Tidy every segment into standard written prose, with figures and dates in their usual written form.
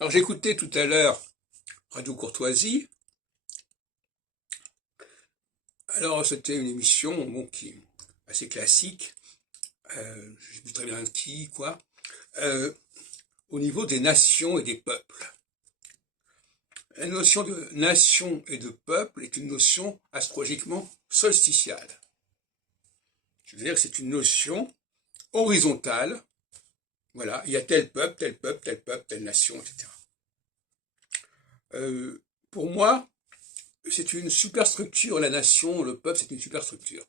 Alors j'écoutais tout à l'heure Radio Courtoisie. Alors c'était une émission qui assez classique, je ne sais plus très bien qui, quoi, euh, au niveau des nations et des peuples. La notion de nation et de peuple est une notion astrologiquement solsticiale. Je veux dire que c'est une notion horizontale. Voilà, il y a tel peuple, tel peuple, tel peuple, telle nation, etc. Pour moi, c'est une superstructure, la nation, le peuple, c'est une superstructure.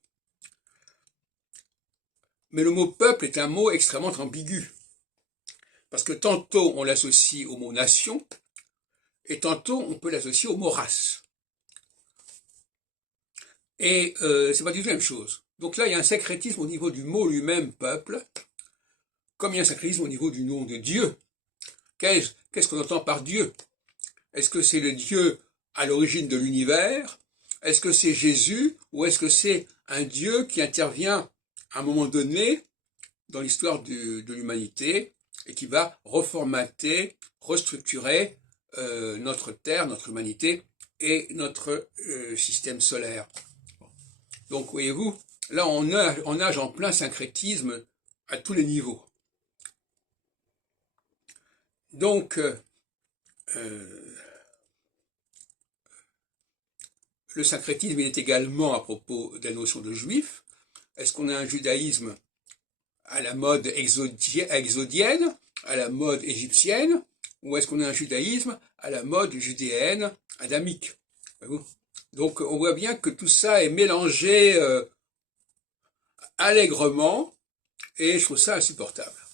Mais le mot peuple est un mot extrêmement ambigu. Parce que tantôt on l'associe au mot nation, et tantôt on peut l'associer au mot race. Et c'est pas du tout la même chose. Donc là, il y a un syncrétisme au niveau du mot lui-même, peuple, comme il y a un syncrétisme au niveau du nom de Dieu. Qu'est-ce qu'on entend par Dieu? Est-ce que c'est le Dieu à l'origine de l'univers? Est-ce que c'est Jésus? Ou est-ce que c'est un Dieu qui intervient à un moment donné dans l'histoire de l'humanité et qui va reformater, restructurer notre Terre, notre humanité et notre système solaire. Donc voyez-vous, là on nage en plein syncrétisme à tous les niveaux. Donc le syncrétisme il est également à propos de la notion de juif. Est-ce qu'on a un judaïsme à la mode exodienne, à la mode égyptienne, ou est-ce qu'on a un judaïsme à la mode judéenne, adamique? Donc on voit bien que tout ça est mélangé allègrement, et je trouve ça insupportable.